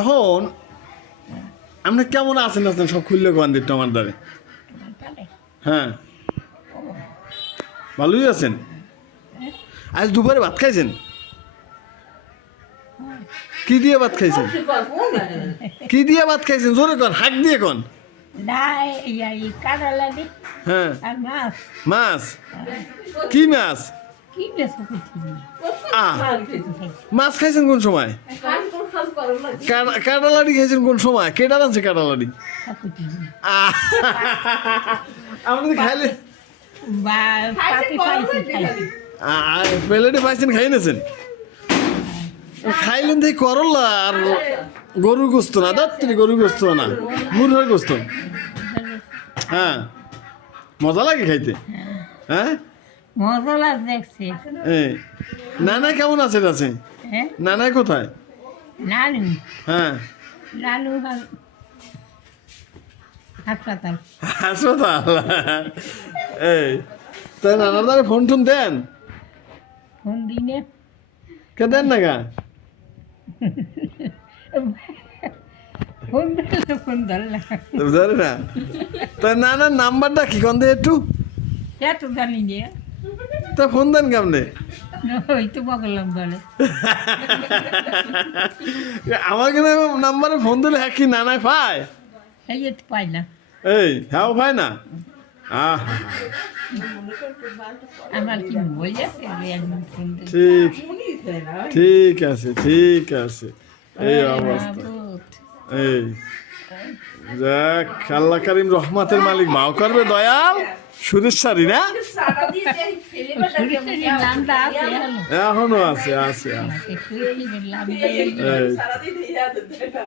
এখন আপনি কেমন আছেন আছেন সব খুললে কোয়ান দিত আমার দ্বারে? হ্যাঁ, ভালোই আছেন। আজ দুপুরে ভাত খাইছেন? কি দিয়ে ভাত খাইছেন? কি দিয়ে ভাত খাইছেন? জোরে কন, হাক দিয়ে কন। হ্যাঁ, মাছ। কি মাছ? মাছ খাইছেন কোন সময়? কাটালাড়ি খাইছেন কোন সময়? কেটা আনছে কাটালাড়ি? আপনি খাইলে প্লেটে পাইছেন, খাই নিয়েছেন? খাইলেন দেখি করল্লা আর গরুর গোস্ত না, দাত্রি গরুর গোস্ত না, মুরগির গোস্ত। হ্যাঁ, মজা লাগে খাইতে। হ্যাঁ, মজা দেখছি। নানা কেমন আছে? আছে নানাই কোথায়? নানু, হ্যাঁ, নানু হাসপাতাল। হাসপাতাল। এই তাই নানার দ্বারা ফোন টোন দেন? ফোন দিনে কে দেন না গা? ফোন দিলে ফোন ধরলাম। ধরে না? তাই নানার নাম্বারটা কি কন দে একটু? এত জানি যে তা ফোন দেন কেমনে? ওই তো বগলাম বলে আমাকে নাম্বারে ফোন দিলে হ্যাঁ কি নানায় পায়? এই তো পাই না। এই হ্যাঁ পায় না? আমার কি বলে ফোন দিলে ঠিক ঠিক আছে, ঠিক আছে। এই অবস্থা। এই যাক, আল্লাহ কারিম রহমাতের মালিক মাও করবে দয়াল। সুরেশ্বরী না? এখনো আছে আছে আছে।